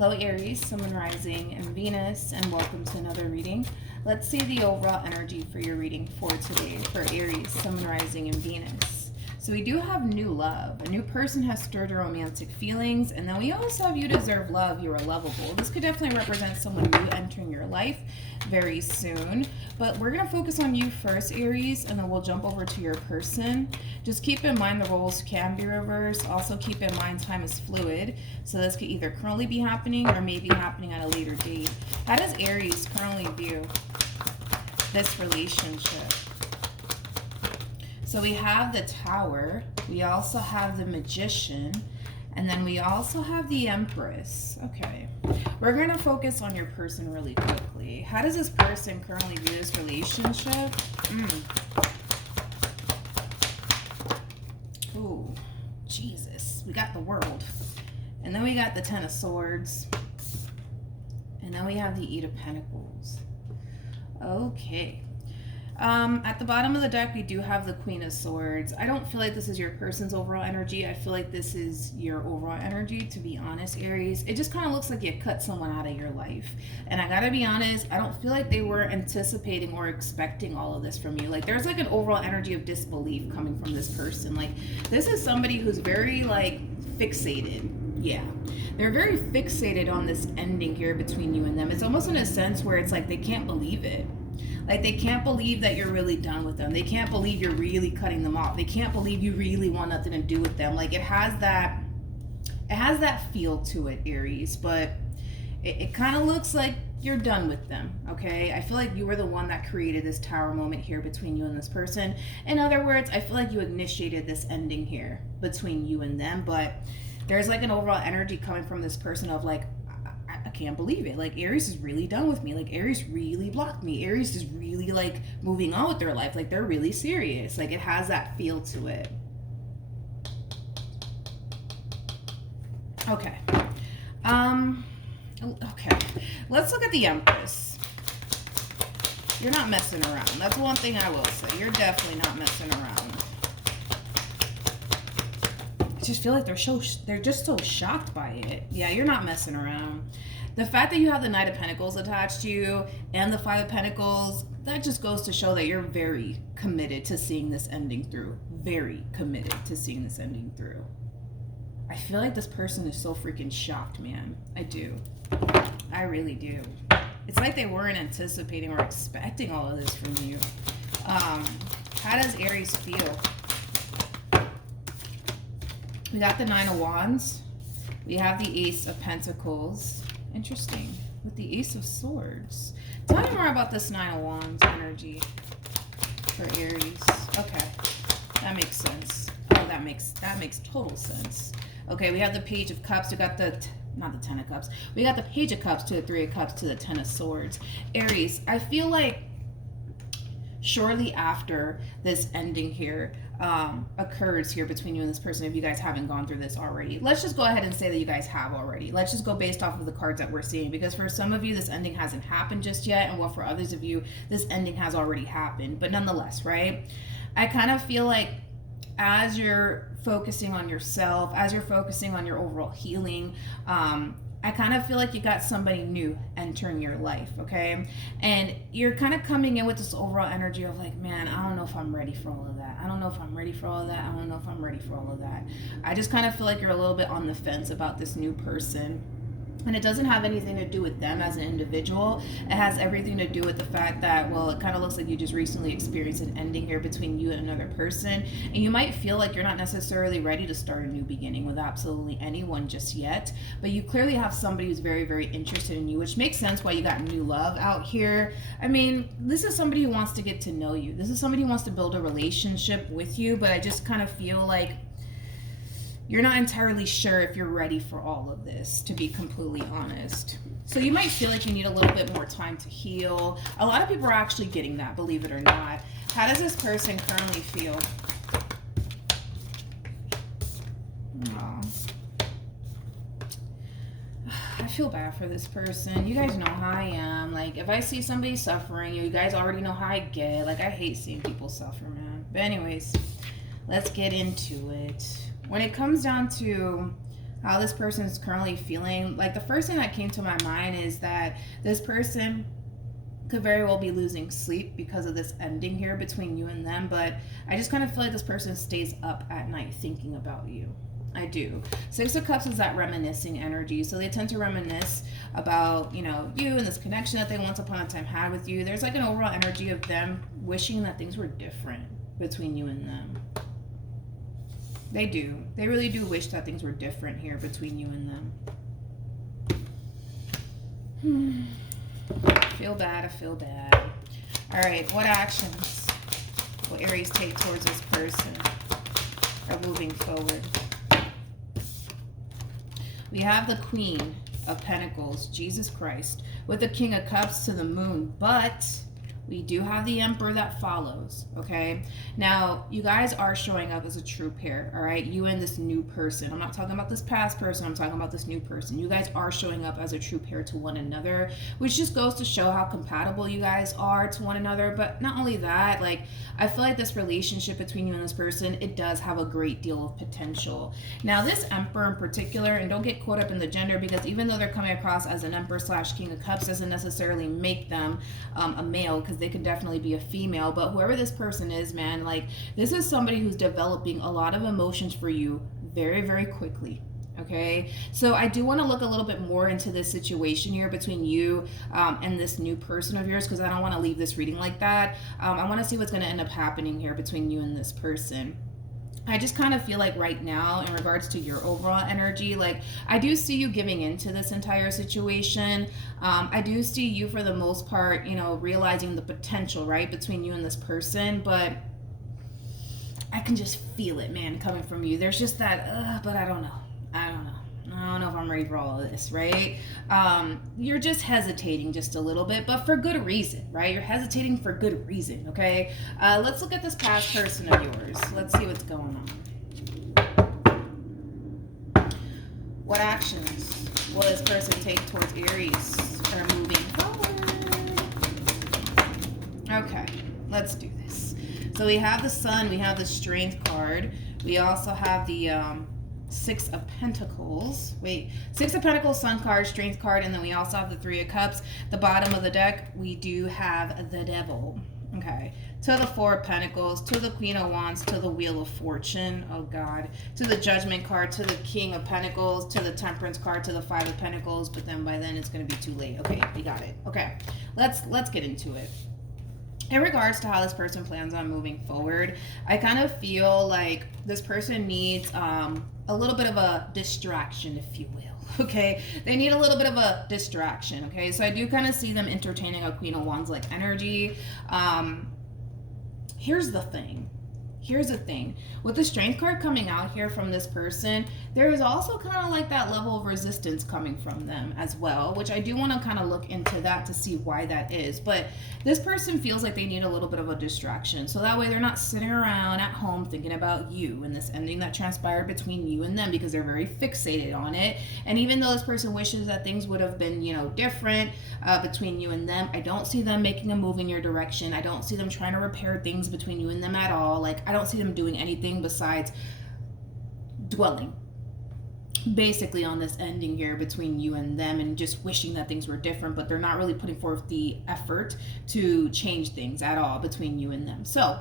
Hello Aries, Sun, Moon, Rising, and Venus, and welcome to another reading. Let's see the overall energy for your reading for today for Aries, Sun, Moon, Rising, and Venus. So we do have new love. A new person has stirred your romantic feelings, and then we also have you deserve love, you are lovable. This could definitely represent someone new entering your life very soon. But we're going to focus on you first, Aries, and then we'll jump over to your person. Just keep in mind the roles can be reversed. Also keep in mind time is fluid. So this could either currently be happening or maybe happening at a later date. How does Aries currently view this relationship? So we have the Tower, we also have the Magician, and then we also have the Empress. Okay, we're going to focus on your person really quickly. How does this person currently view this relationship? Ooh, Jesus. We got the World. And then we got the Ten of Swords. And then we have the Eight of Pentacles. Okay. At the bottom of the deck, we do have the Queen of Swords. I don't feel like this is your person's overall energy. I feel like this is your overall energy, to be honest, Aries. It just kind of looks like you cut someone out of your life. And I gotta be honest, I don't feel like they were anticipating or expecting all of this from you. Like, there's like an overall energy of disbelief coming from this person. Like, this is somebody who's very, like, fixated. Yeah. They're very fixated on this ending here between you and them. It's almost in a sense where it's like they can't believe it. Like, they can't believe that you're really done with them. They can't believe you're really cutting them off. They can't believe you really want nothing to do with them. Like, it has that feel to it, Aries, but it kind of looks like you're done with them, okay? I feel like you were the one that created this Tower moment here between you and this person. In other words, I feel like you initiated this ending here between you and them, but there's like an overall energy coming from this person of like, I can't believe it. Like, Aries is really done with me. Like, Aries really blocked me. Aries is really, like, moving on with their life. Like, they're really serious. Like, it has that feel to it. Okay. Okay. Let's look at the Empress. You're not messing around. That's one thing I will say. You're definitely not messing around. I just feel like they're just so shocked by it. Yeah, you're not messing around. The fact that you have the Knight of Pentacles attached to you and the Five of Pentacles, that just goes to show that you're very committed to seeing this ending through. Very committed to seeing this ending through. I feel like this person is so freaking shocked, man. I do. I really do. It's like they weren't anticipating or expecting all of this from you. How does Aries feel? We got the Nine of Wands. We have the Ace of Pentacles. Interesting. With the Ace of Swords. Tell me more about this Nine of Wands energy for Aries. Okay. That makes sense. Oh, that makes total sense. Okay, we have the Page of Cups. We got not the Ten of Cups. We got the Page of Cups to the Three of Cups to the Ten of Swords. Aries, I feel like shortly after this ending here occurs here between you and this person, if you guys haven't gone through this already, let's just go ahead and say that you guys have already. Let's just go based off of the cards that we're seeing, because for some of you this ending hasn't happened just yet, and well, for others of you this ending has already happened. But nonetheless, right, I kind of feel like as you're focusing on yourself, as you're focusing on your overall healing, I kind of feel like you got somebody new entering your life, okay? And you're kind of coming in with this overall energy of like, man, I don't know if I'm ready for all of that. I don't know if I'm ready for all of that. I don't know if I'm ready for all of that. I just kind of feel like you're a little bit on the fence about this new person. And it doesn't have anything to do with them as an individual. It has everything to do with the fact that, well, it kind of looks like you just recently experienced an ending here between you and another person. And you might feel like you're not necessarily ready to start a new beginning with absolutely anyone just yet. But you clearly have somebody who's very, very interested in you, which makes sense why you got new love out here. I mean, this is somebody who wants to get to know you. This is somebody who wants to build a relationship with you. But I just kind of feel like you're not entirely sure if you're ready for all of this, to be completely honest. So you might feel like you need a little bit more time to heal. A lot of people are actually getting that, believe it or not. How does this person currently feel? Oh. I feel bad for this person. You guys know how I am. Like, if I see somebody suffering, you guys already know how I get. Like, I hate seeing people suffer, man. But anyways, let's get into it. When it comes down to how this person is currently feeling. Like, the first thing that came to my mind is that this person could very well be losing sleep because of this ending here between you and them, but I just kind of feel like this person stays up at night thinking about you. I do. Six of Cups is that reminiscing energy. So they tend to reminisce about, you know, you and this connection that they once upon a time had with you. There's like an overall energy of them wishing that things were different between you and them. They do. They really do wish that things were different here between you and them. I feel bad. I feel bad. All right. What actions will Aries take towards this person are moving forward? We have the Queen of Pentacles, Jesus Christ, with the King of Cups to the Moon, but we do have the Emperor that follows, okay? Now, you guys are showing up as a true pair, all right? You and this new person. I'm not talking about this past person. I'm talking about this new person. You guys are showing up as a true pair to one another, which just goes to show how compatible you guys are to one another. But not only that, like, I feel like this relationship between you and this person, it does have a great deal of potential. Now, this Emperor in particular, and don't get caught up in the gender, because even though they're coming across as an Emperor / King of Cups, doesn't necessarily make them a male, because they can definitely be a female. But whoever this person is, man, like, this is somebody who's developing a lot of emotions for you very, very quickly. Okay, so I do want to look a little bit more into this situation here between you and this new person of yours, because I don't want to leave this reading like that. I want to see what's going to end up happening here between you and this person. I just kind of feel like right now, in regards to your overall energy, like, I do see you giving into this entire situation. I do see you, for the most part, you know, realizing the potential, right, between you and this person, but I can just feel it, man, coming from you. There's just that, but I don't know. I don't know if I'm ready for all of this, right? You're just hesitating just a little bit, but for good reason, right? You're hesitating for good reason, okay? Let's look at this past person of yours. Let's see what's going on. What actions will this person take towards Aries or moving forward? Okay, let's do this. So we have the Sun, we have the Strength card. We also have the Six of Pentacles. Six of Pentacles, Sun card, Strength card, and then we also have the Three of Cups. The bottom of the deck, we do have the Devil. Okay. To the Four of Pentacles, to the Queen of Wands, to the Wheel of Fortune. Oh God. To the Judgment card, to the King of Pentacles, to the Temperance card, to the Five of Pentacles. But then by then it's going to be too late. Okay, we got it. Okay. Let's get into it. In regards to how this person plans on moving forward, I kind of feel like this person needs a little bit of a distraction, if you will, okay? They need a little bit of a distraction, okay? So I do kind of see them entertaining a Queen of Wands-like energy. Here's the thing. With the Strength card coming out here from this person, there is also kind of like that level of resistance coming from them as well, which I do want to kind of look into that to see why that is. But this person feels like they need a little bit of a distraction, so that way they're not sitting around at home thinking about you and this ending that transpired between you and them, because they're very fixated on it. And even though this person wishes that things would have been, you know, different between you and them, I don't see them making a move in your direction. I don't see them trying to repair things between you and them at all. Like, I don't see them doing anything besides dwelling basically on this ending here between you and them, and just wishing that things were different, but they're not really putting forth the effort to change things at all between you and them. So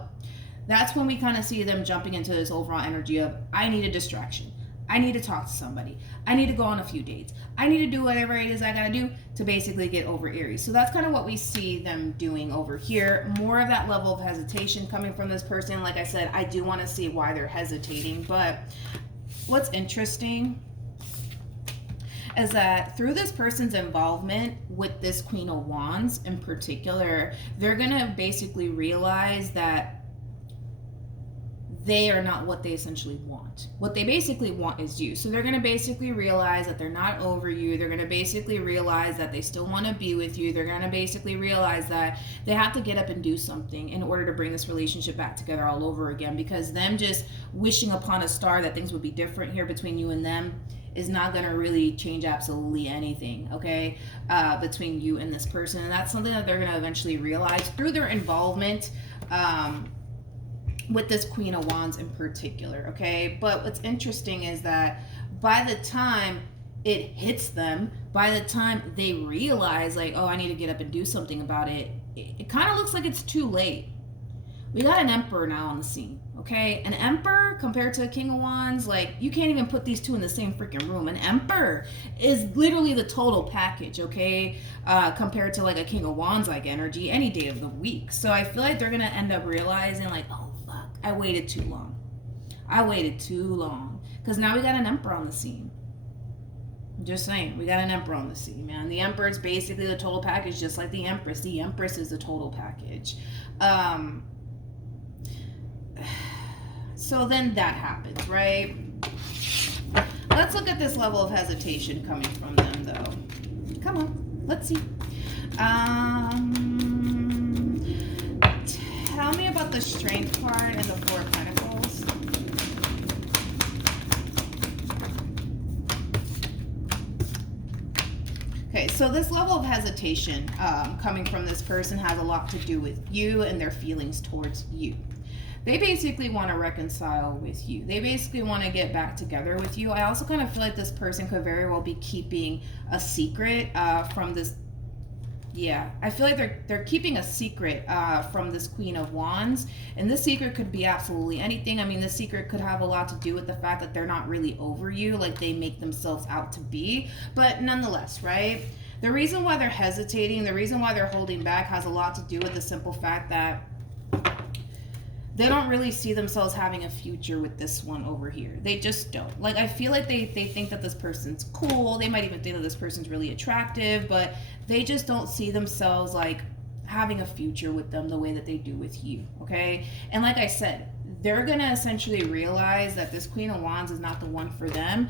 that's when we kind of see them jumping into this overall energy of, I need a distraction. I need to talk to somebody. I need to go on a few dates. I need to do whatever it is I gotta do to basically get over Aries. So that's kind of what we see them doing over here. More of that level of hesitation coming from this person. Like I said, I do want to see why they're hesitating. But what's interesting is that through this person's involvement with this Queen of Wands in particular, they're gonna basically realize that they are not what they essentially want. What they basically want is you. So they're going to basically realize that they're not over you. They're going to basically realize that they still want to be with you. They're going to basically realize that they have to get up and do something in order to bring this relationship back together all over again, because them just wishing upon a star that things would be different here between you and them is not going to really change absolutely anything, okay, between you and this person. And that's something that they're going to eventually realize through their involvement with this Queen of Wands in particular, okay? But what's interesting is that by the time it hits them, by the time they realize, like, oh, I need to get up and do something about it, it kind of looks like it's too late. We got an Emperor now on the scene, okay? An Emperor compared to a King of Wands, like, you can't even put these two in the same freaking room. An Emperor is literally the total package, okay? Compared to, like, a King of Wands, like, energy any day of the week. So I feel like they're going to end up realizing, like, oh, fuck, I waited too long. I waited too long. Because now we got an Emperor on the scene. Just saying, we got an Emperor on the scene, man. The Emperor is basically the total package, just like the Empress. The Empress is the total package. So then that happens, right? Let's look at this level of hesitation coming from them, though. Come on, let's see. Tell me about the Strength card and the Four of Pentacles. Okay, so this level of hesitation coming from this person has a lot to do with you and their feelings towards you. They basically want to reconcile with you. They basically want to get back together with you. I also kind of feel like this person could very well be keeping a secret from this. Yeah, I feel like they're keeping a secret from this Queen of Wands. And this secret could be absolutely anything. I mean, this secret could have a lot to do with the fact that they're not really over you like they make themselves out to be. But nonetheless, right? The reason why they're hesitating, the reason why they're holding back has a lot to do with the simple fact that they don't really see themselves having a future with this one over here. They just don't. Like, I feel like they think that this person's cool. They might even think that this person's really attractive, but they just don't see themselves, like, having a future with them the way that they do with you, okay? And like I said, they're going to essentially realize that this Queen of Wands is not the one for them,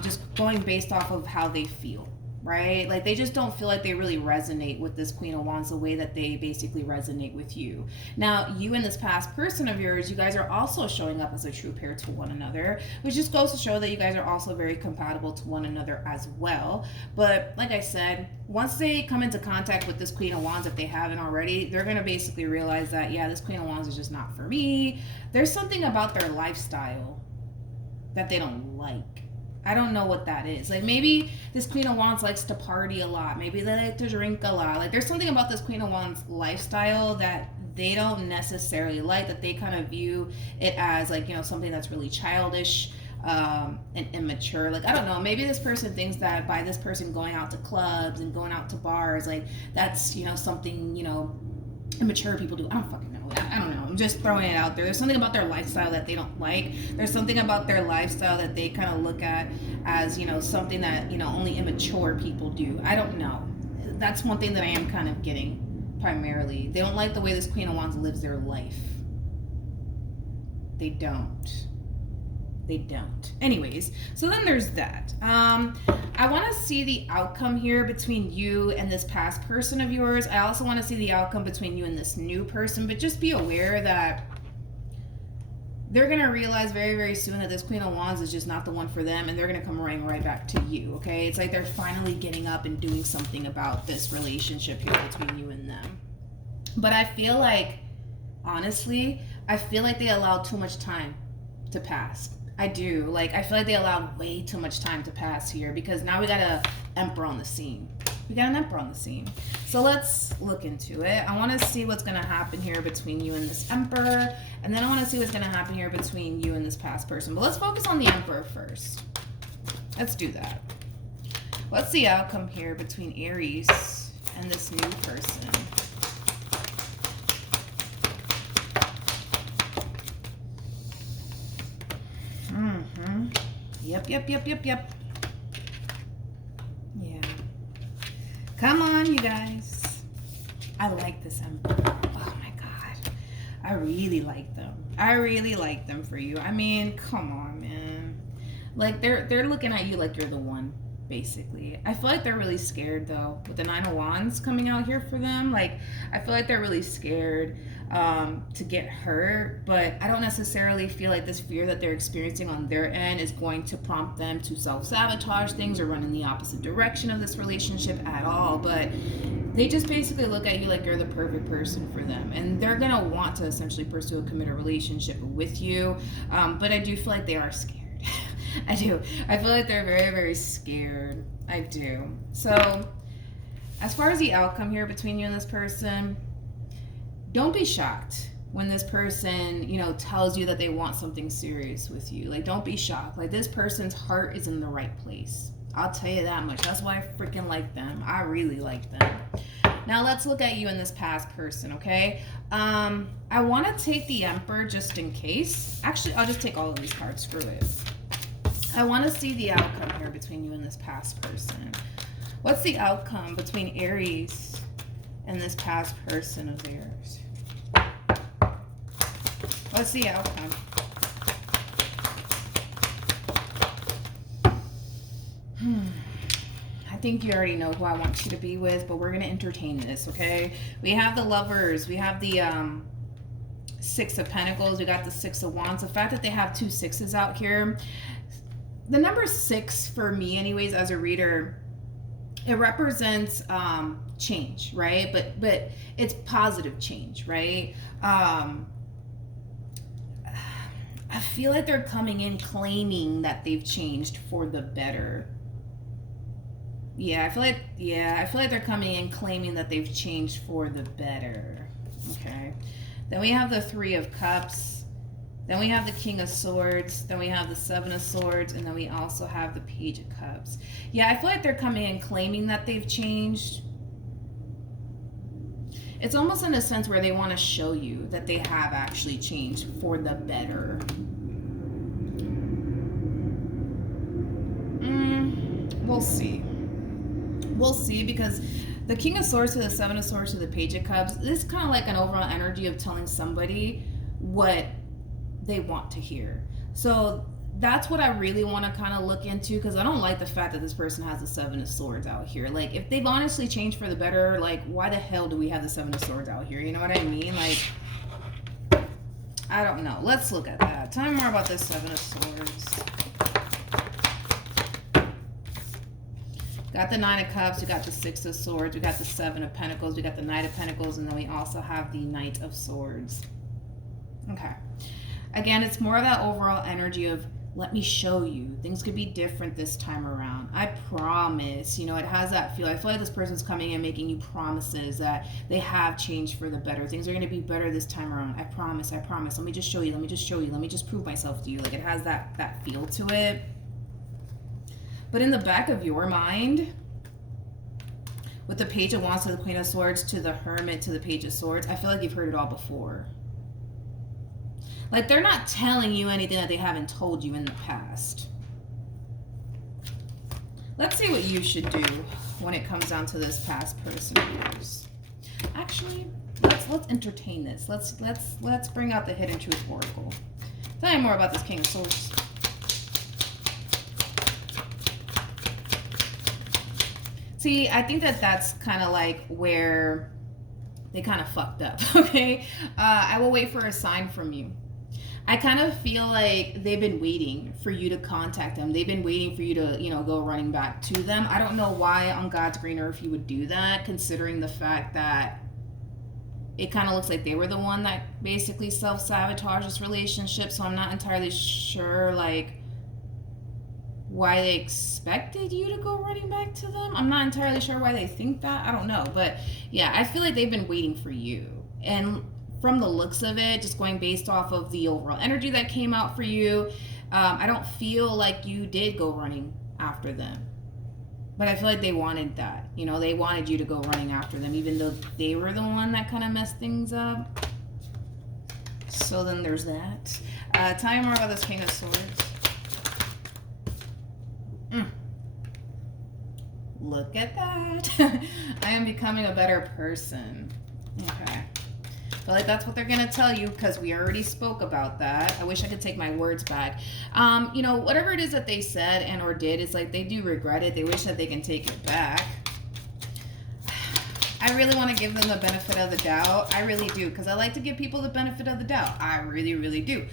just going based off of how they feel. Right? Like, they just don't feel like they really resonate with this Queen of Wands the way that they basically resonate with you. Now, you and this past person of yours, you guys are also showing up as a true pair to one another, which just goes to show that you guys are also very compatible to one another as well. But like I said, once they come into contact with this Queen of Wands, if they haven't already, they're going to basically realize that, yeah, this Queen of Wands is just not for me. There's something about their lifestyle that they don't like. I don't know what that is. Like, maybe this Queen of Wands likes to party a lot. Maybe they like to drink a lot. Like, there's something about this Queen of Wands lifestyle that they don't necessarily like, that they kind of view it as, like, you know, something that's really childish and immature. Like, I don't know. Maybe this person thinks that by this person going out to clubs and going out to bars, like, that's, you know, something, you know, immature people do. I don't fucking know. I don't know. I'm just throwing it out there. There's something about their lifestyle that they don't like. There's something about their lifestyle that they kind of look at as, you know, something that, you know, only immature people do. I don't know. That's one thing that I am kind of getting primarily. They don't like the way this Queen of Wands lives their life. They don't. They don't. Anyways, so then there's that. I want to see the outcome here between you and this past person of yours. I also want to see the outcome between you and this new person, but just be aware that they're going to realize very, very soon that this Queen of Wands is just not the one for them, and they're going to come running right back to you, okay? It's like they're finally getting up and doing something about this relationship here between you and them. But I feel like, honestly, I feel like they allowed too much time to pass. I do. Like, I feel like they allowed way too much time to pass here, because now we got an Emperor on the scene. We got an Emperor on the scene. So let's look into it. I want to see what's going to happen here between you and this Emperor. And then I want to see what's going to happen here between you and this past person. But let's focus on the Emperor first. Let's do that. What's the outcome here between Aries and this new person? Yep. Yeah. Come on, you guys. I like this Emperor. Oh my God. I really like them. I really like them for you. I mean, come on, man. Like, they're looking at you like you're the one, basically. I feel like they're really scared, though, with the Nine of Wands coming out here for them. Like, I feel like they're really scared to get hurt, but I don't necessarily feel like this fear that they're experiencing on their end is going to prompt them to self-sabotage things or run in the opposite direction of this relationship at all. But they just basically look at you like you're the perfect person for them, and they're gonna want to essentially pursue a committed relationship with you, but I do feel like they are scared. I do. I feel like they're very, very scared. I do. So, as far as the outcome here between you and this person, don't be shocked when this person, you know, tells you that they want something serious with you. Like, don't be shocked. Like, this person's heart is in the right place. I'll tell you that much. That's why I freaking like them. I really like them. Now, let's look at you and this past person, okay? I want to take the Emperor just in case. Actually, I'll just take all of these cards. Screw it. I want to see the outcome here between you and this past person. What's the outcome between Aries and this past person of theirs? What's the outcome? I think you already know who I want you to be with, but we're going to entertain this, okay? We have the Lovers. We have the Six of Pentacles. We got the Six of Wands. The fact that they have two sixes out here. The number 6, for me anyways, as a reader, it represents change, right? But it's positive change, right? I feel like they're coming in claiming that they've changed for the better. I feel like they're coming in claiming that they've changed for the better. Okay. Then we have the Three of Cups. Then we have the King of Swords. Then we have the Seven of Swords. And then we also have the Page of Cups. Yeah, I feel like they're coming in claiming that they've changed. It's almost in a sense where they want to show you that they have actually changed for the better. We'll see. We'll see, because the King of Swords to the Seven of Swords to the Page of Cups, this is kind of like an overall energy of telling somebody what they want to hear. So that's what I really want to kind of look into, because I don't like the fact that this person has the Seven of Swords out here. Like, if they've honestly changed for the better, like, why the hell do we have the Seven of Swords out here? You know what I mean? Like, I don't know. Let's look at that. Tell me more about this Seven of Swords. Got the Nine of Cups, we got the Six of Swords, we got the Seven of Pentacles, we got the Knight of Pentacles, and then we also have the Knight of Swords. Okay. Again, it's more of that overall energy of, let me show you. Things could be different this time around. I promise. You know, it has that feel. I feel like this person's coming in making you promises that they have changed for the better. Things are going to be better this time around. I promise. I promise. Let me just show you. Let me just show you. Let me just prove myself to you. Like, it has that feel to it. But in the back of your mind, with the Page of Wands to the Queen of Swords to the Hermit to the Page of Swords, I feel like you've heard it all before. Like, they're not telling you anything that they haven't told you in the past. Let's see what you should do when it comes down to this past person of yours. Actually, let's entertain this. Let's bring out the Hidden Truth Oracle. Tell me more about this King of Swords. See, I think that's kind of like where they kind of fucked up, okay? I will wait for a sign from you. I kind of feel like they've been waiting for you to contact them. They've been waiting for you to, you know, go running back to them. I don't know why on God's green earth you would do that, considering the fact that it kind of looks like they were the one that basically self-sabotaged this relationship. So I'm not entirely sure, like, why they expected you to go running back to them. I'm not entirely sure why they think that. I don't know. But yeah, I feel like they've been waiting for you. And from the looks of it, just going based off of the overall energy that came out for you, I don't feel like you did go running after them. But I feel like they wanted that. You know, they wanted you to go running after them, even though they were the one that kind of messed things up. So then there's that. Tell me more about this King of Swords. Look at that. I am becoming a better person. Okay. I feel like that's what they're going to tell you, because we already spoke about that. I wish I could take my words back. You know, whatever it is that they said and or did, it's like they do regret it. They wish that they can take it back. I really want to give them the benefit of the doubt. I really do, because I like to give people the benefit of the doubt. I really, really do.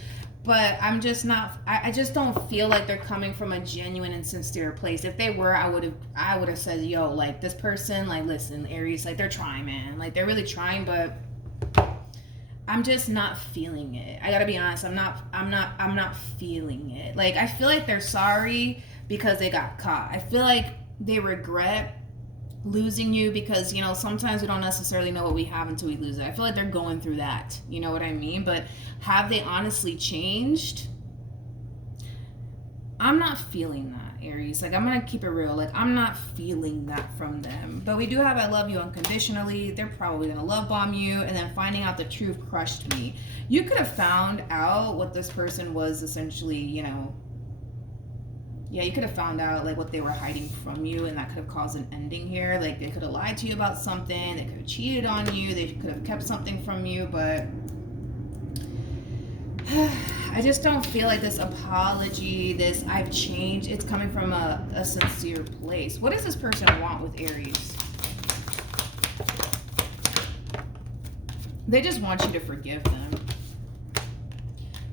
But I'm just not, I just don't feel like they're coming from a genuine and sincere place. If they were, I would have said, yo, like, this person, like, listen, Aries, like, they're trying, man. Like, they're really trying, but I'm just not feeling it. I gotta be honest. I'm not feeling it. Like, I feel like they're sorry because they got caught. I feel like they regret losing you because, sometimes we don't necessarily know what we have until we lose it. I feel like they're going through that. You know what I mean? But have they honestly changed? I'm not feeling that, Aries. Like, I'm going to keep it real. Like, I'm not feeling that from them. But we do have I love you unconditionally. They're probably going to love bomb you. And then finding out the truth crushed me. You could have found out what this person was essentially, you could have found out like what they were hiding from you, and that could have caused an ending here. Like, they could have lied to you about something. They could have cheated on you. They could have kept something from you, but I just don't feel like this apology, this I've changed, it's coming from a sincere place. What does this person want with Aries? They just want you to forgive them.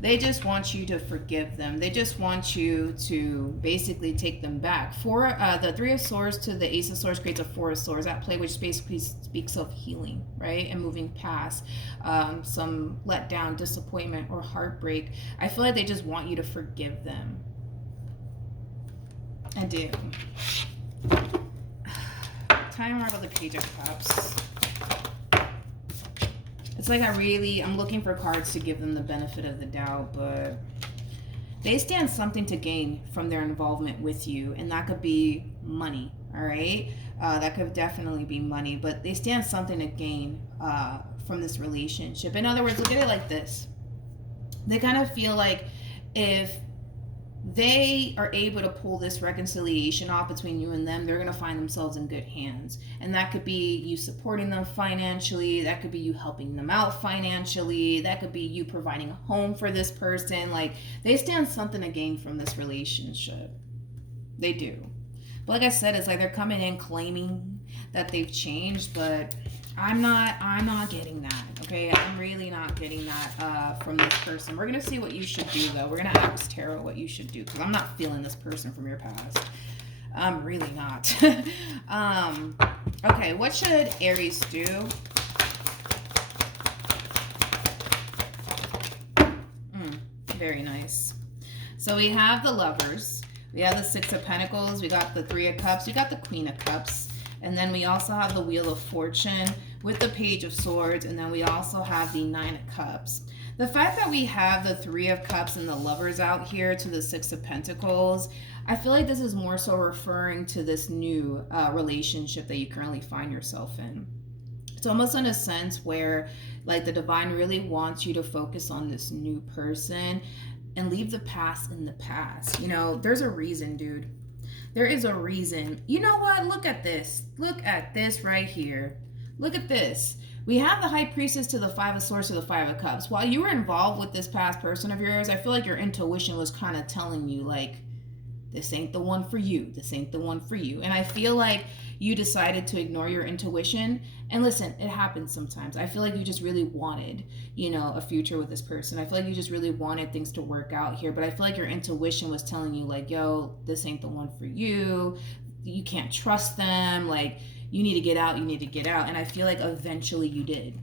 They just want you to forgive them. They just want you to basically take them back. The Three of Swords to the Ace of Swords creates a Four of Swords at play, which basically speaks of healing, right? And moving past some letdown, disappointment, or heartbreak. I feel like they just want you to forgive them. I do. Time out of the Page of Cups. It's like I'm looking for cards to give them the benefit of the doubt, but they stand something to gain from their involvement with you, and that could be money, all right? That could definitely be money, but they stand something to gain from this relationship. In other words, look at it like this. They kind of feel like if they are able to pull this reconciliation off between you and them, they're going to find themselves in good hands. And that could be you supporting them financially. That could be you helping them out financially. That could be you providing a home for this person. Like, they stand something to gain from this relationship. They do. But like I said, it's like they're coming in claiming that they've changed, but I'm not getting that, okay? I'm really not getting that from this person. We're going to see what you should do, though. We're going to ask Tarot what you should do, because I'm not feeling this person from your past. I'm really not. Okay, what should Aries do? Very nice. So we have the Lovers. We have the Six of Pentacles. We got the Three of Cups. We got the Queen of Cups. And then we also have the Wheel of Fortune with the Page of Swords. And then we also have the Nine of Cups. The fact that we have the Three of Cups and the Lovers out here to the Six of Pentacles, I feel like this is more so referring to this new relationship that you currently find yourself in. It's almost in a sense where like the divine really wants you to focus on this new person and leave the past in the past. You know, there's a reason, dude. There is a reason. You know what? Look at this. Look at this right here. Look at this. We have the High Priestess to the Five of Swords to the Five of Cups. While you were involved with this past person of yours, I feel like your intuition was kind of telling you, like, this ain't the one for you. This ain't the one for you. And I feel like you decided to ignore your intuition. And listen, it happens sometimes. I feel like you just really wanted, you know, a future with this person. I feel like you just really wanted things to work out here. But I feel like your intuition was telling you, like, yo, this ain't the one for you. You can't trust them. Like, you need to get out. You need to get out. And I feel like eventually you did.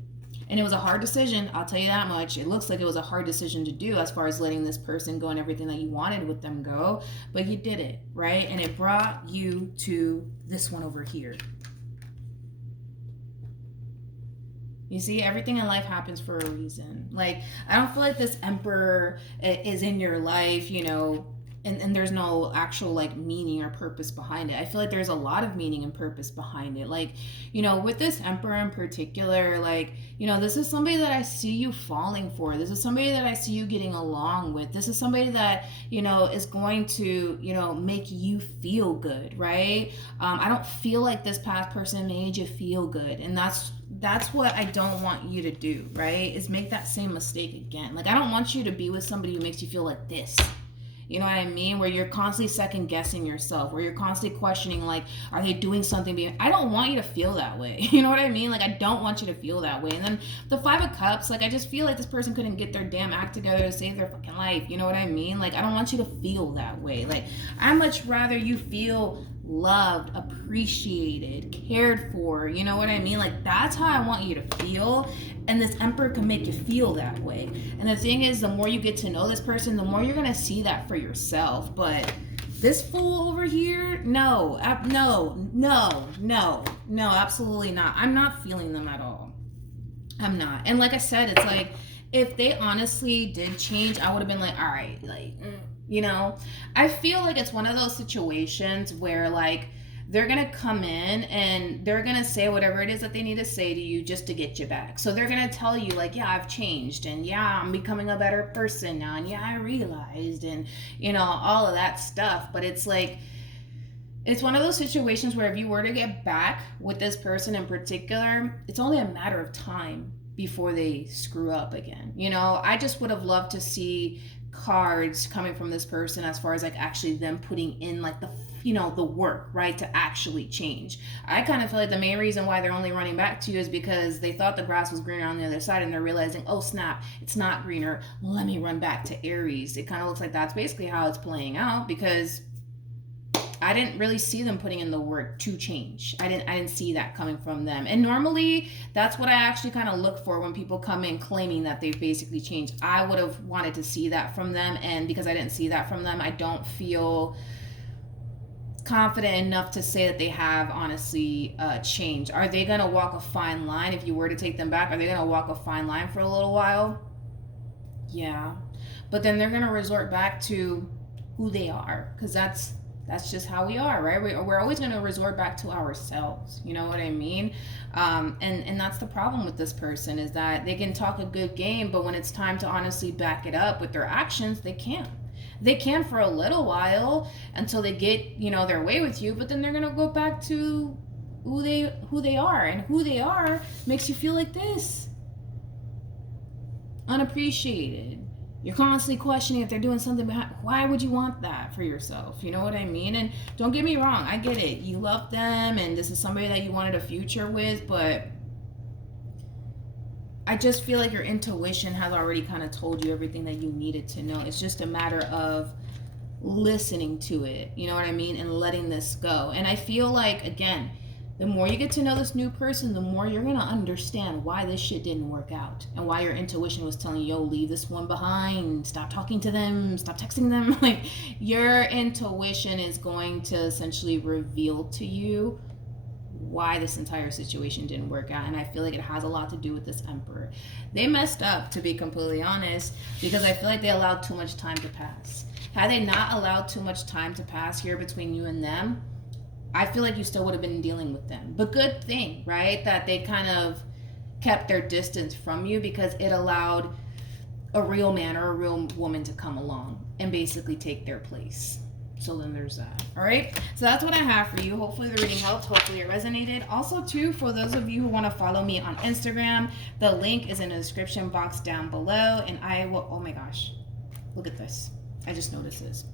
And it was a hard decision, I'll tell you that much. It looks like it was a hard decision to do as far as letting this person go and everything that you wanted with them go. But you did it, right? And it brought you to this one over here. You see, everything in life happens for a reason. Like, I don't feel like this Emperor is in your life, you know, and there's no actual like meaning or purpose behind it. I feel like there's a lot of meaning and purpose behind it. Like, you know, with this Emperor in particular, like, you know, this is somebody that I see you falling for. This is somebody that I see you getting along with. This is somebody that, you know, is going to, you know, make you feel good, right? I don't feel like this past person made you feel good. And that's what I don't want you to do, right? Is make that same mistake again. Like, I don't want you to be with somebody who makes you feel like this. You know what I mean? Where you're constantly second guessing yourself, where you're constantly questioning, like, are they doing something? I don't want you to feel that way. You know what I mean? Like, I don't want you to feel that way. And then the Five of Cups, like, I just feel like this person couldn't get their damn act together to save their fucking life. You know what I mean? Like, I don't want you to feel that way. Like, I'd much rather you feel loved, appreciated, cared for. You know what I mean? Like, that's how I want you to feel. And this Emperor can make you feel that way. And the thing is, the more you get to know this person, the more you're going to see that for yourself. But this fool over here, no, absolutely not. I'm not feeling them at all. I'm not. And like I said, it's like, if they honestly did change, I would have been like, all right, like, you know, I feel like it's one of those situations where, like, they're going to come in and they're going to say whatever it is that they need to say to you just to get you back. So they're going to tell you, like, yeah, I've changed, and yeah, I'm becoming a better person now, and yeah, I realized, and, you know, all of that stuff. But it's like, it's one of those situations where if you were to get back with this person in particular, it's only a matter of time before they screw up again. You know, I just would have loved to see cards coming from this person as far as, like, actually them putting in, like, the, you know, the work, right, to actually change. I kind of feel like the main reason why they're only running back to you is because they thought the grass was greener on the other side, and they're realizing, oh snap, it's not greener, let me run back to Aries. It kind of looks like that's basically how it's playing out, because I didn't really see them putting in the work to change. I didn't see that coming from them. And normally that's what I actually kind of look for when people come in claiming that they've basically changed. I would have wanted to see that from them, and because I didn't see that from them, I don't feel confident enough to say that they have honestly changed. Are they going to walk a fine line if you were to take them back? Are they going to walk a fine line for a little while? Yeah. But then they're going to resort back to who they are, because that's just how we are, right? We're always going to resort back to ourselves. You know what I mean? And that's the problem with this person, is that they can talk a good game, but when it's time to honestly back it up with their actions, they can't. They can for a little while until they get, you know, their way with you, but then they're going to go back to who they are, and who they are makes you feel like this. Unappreciated. You're constantly questioning if they're doing something behind. Why would you want that for yourself? You know what I mean? And don't get me wrong, I get it. You love them, and this is somebody that you wanted a future with, but I just feel like your intuition has already kind of told you everything that you needed to know. It's just a matter of listening to it, you know what I mean, and letting this go. And I feel like, again, the more you get to know this new person, the more you're going to understand why this shit didn't work out, and why your intuition was telling you, yo, leave this one behind, stop talking to them, stop texting them. Like, your intuition is going to essentially reveal to you why this entire situation didn't work out. And I feel like it has a lot to do with this Emperor. They messed up, to be completely honest, because I feel like they allowed too much time to pass. Had they not allowed too much time to pass here between you and them, I feel like you still would have been dealing with them. But good thing, right, that they kind of kept their distance from you, because it allowed a real man or a real woman to come along and basically take their place. So then there's that. All right. So that's what I have for you. Hopefully the reading helped. Hopefully it resonated. Also, too, for those of you who want to follow me on Instagram, the link is in the description box down below. And I will, oh my gosh, look at this. I just noticed this.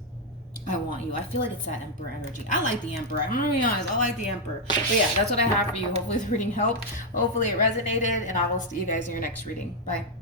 I want you. I feel like it's that Emperor energy. I like the Emperor. I'm going to be honest. I like the Emperor. But yeah, that's what I have for you. Hopefully the reading helped. Hopefully it resonated. And I will see you guys in your next reading. Bye.